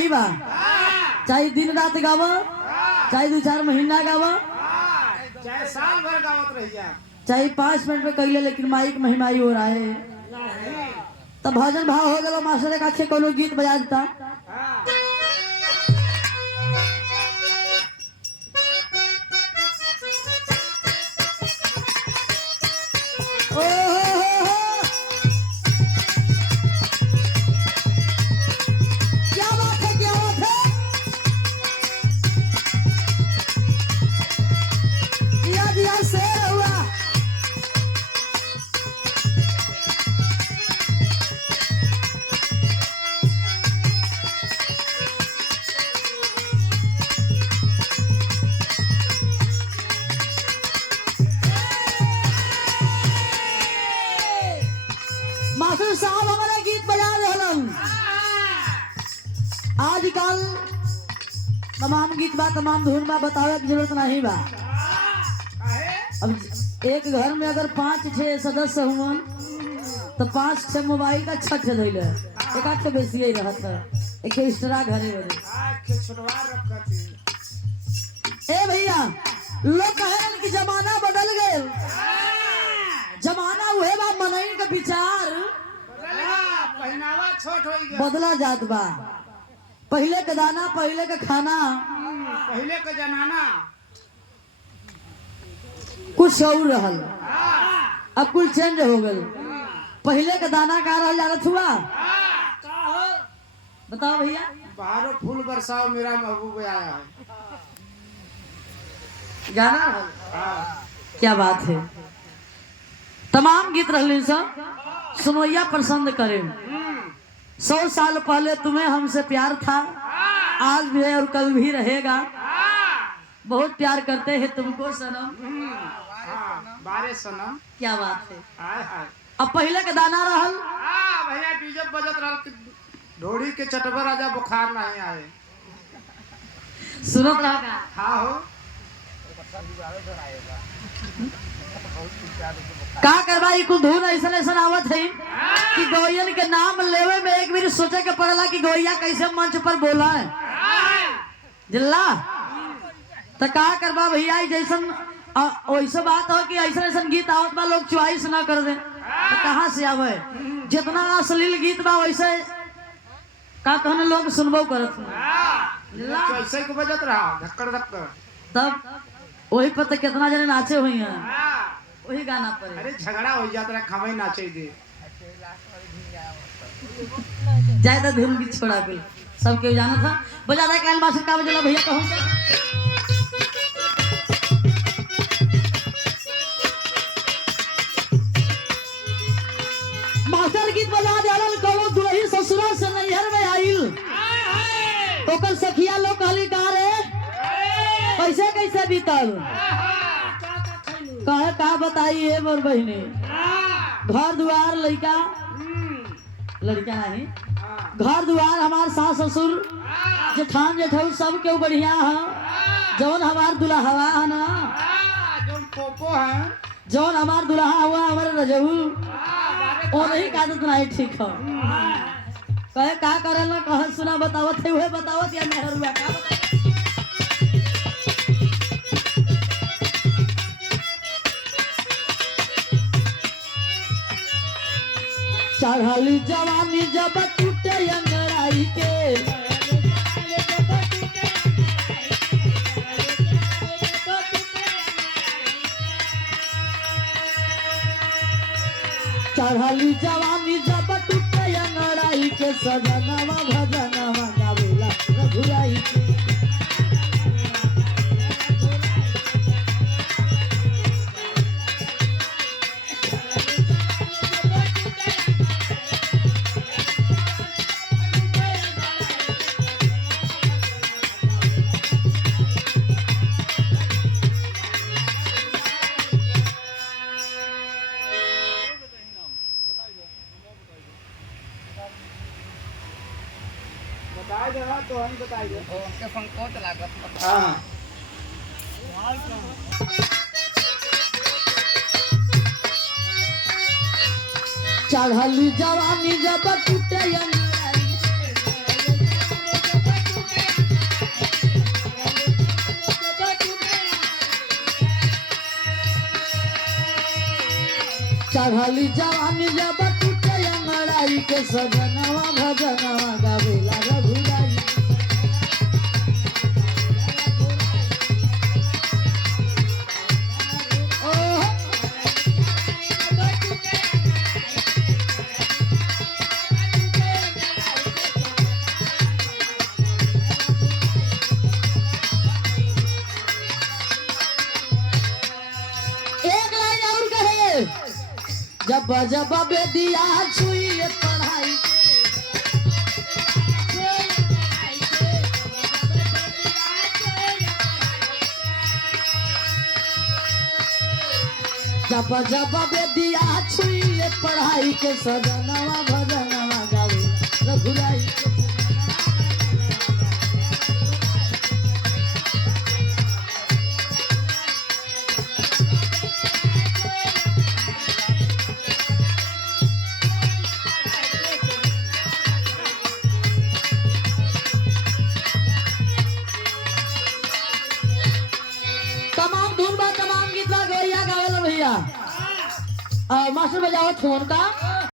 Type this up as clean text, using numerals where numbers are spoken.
नहीं बा, चाहे दिन रात गावा, चाहे 2-4 महीना गावा, चाहे साल भर गावत रहिया, चाहे 5 मिनट में कैले, लेकिन माई के महिमाई हो रहा है। तब भजन भाव हो गया, मास्टर एक आखे कोनो गीत बजा देता। मास्टर साहब हमारा गीत बजा रहे। आजकल तमाम गीत बा, तमाम धुन बा, बतावे की जरूरत नहीं बा। अब एक घर में अगर 5-6 सदस्य हुआ तो 5-6 मोबाइल का छठ धैले, एक आठ बेसी ही रहता, एक एक्स्ट्रा घरे ए भैया। लोग कहे कि जमाना बदल गए, जमाना उहे बा, मनइन का विचार पहनावा छोट हो गया, बदला जात बा। पहले के दाना, पहले के खाना, पहले के जमाना कुछ और रहल, अब कुछ चेंज हो गल। पहले के दाना का रहल जानत हुआ, बताओ भैया। बाहरों फूल बरसाओ मेरा महबूब आया है, गाना क्या बात है। तमाम गीत रहली सब सुनैया पसंद करे। 100 साल पहले तुम्हें हमसे प्यार था, आज भी है और कल भी रहेगा, बहुत प्यार करते हैं तुमको सनम। बारे सनम, क्या बात है। हाय हाय। अब पहले के दाना रहल, भैया डीजे बजत रहल, ढोड़ी के चटबर आजा बुखार नहीं आए, सुनत रहा। हाँ हो का करवा कुल धुन ऐसा आवत है कि गौयन के नाम लेवे में एक बार सोचे के पड़ेला कि गौया कैसे मंच पर बोला है जिल्ला। तो का करवा भैया, जैसन वैसे बात हो कि ऐसा ऐसा गीत आवत बा, लोग चॉइस ना कर दे तो कहाँ से आवे। जितना अश्लील गीत बा वैसे का कहने लोग सुनबो करत कैसे को बजत रहा धक्कर धक्कर, तब वही पर कितना जने नाचे हुई हैं, वही गाना पर। अरे झगड़ा हो जाता है, खमई नाचे दे ज्यादा धुन भी छोड़ा कुल सबके जाना था। बजा रहा काल मास्टर का बजला भैया कहूँ मास्टर गीत बजा दियालन। कहो दुलही ससुरा से नैहर में आइल, ओकर सखिया लोग कहली का रे कैसे कैसे बीतल, कहे का बताइए मोर बहिनी। घर द्वार लड़का लड़का नहीं, घर द्वार हमार सास ससुर जेठान जेठऊ सब के बढ़िया है। जौन हमार दुल्हा है ना, जौन पोपो है, जौन हमार दुल्हा हुआ हमारे रजहू, और नहीं का नहीं ठीक है। कहे का करे ना, कहे सुना बतावत है, वह बतावत या मेहर हुआ का बतावत। चढ़ली जवानी जब टूटे अंगड़ाई के, चढ़ली जवानी जब टूटे अंगड़ाई के, सजनवा भजनवा गावेला रघुराई के। बताए जरा तो हम बताइए। उनके संकोच लागत। हाँ चढ़ली जवानी जब टूटे अंगड़ाई के, चढ़ली जवानी जब टूटे अंगड़ाई के सजनवा भजनवा गावेला रघुराई एक लाइन और कहे जब जब बेदिया छुई पढ़ाई जब जब बेदिया छुई पढ़ाई के सजनवा भजनवा गावे रघुराई तमाम धूम बा तमाम गीत बा गोरिया गावेला भैया मास्टर बजाओ फोन का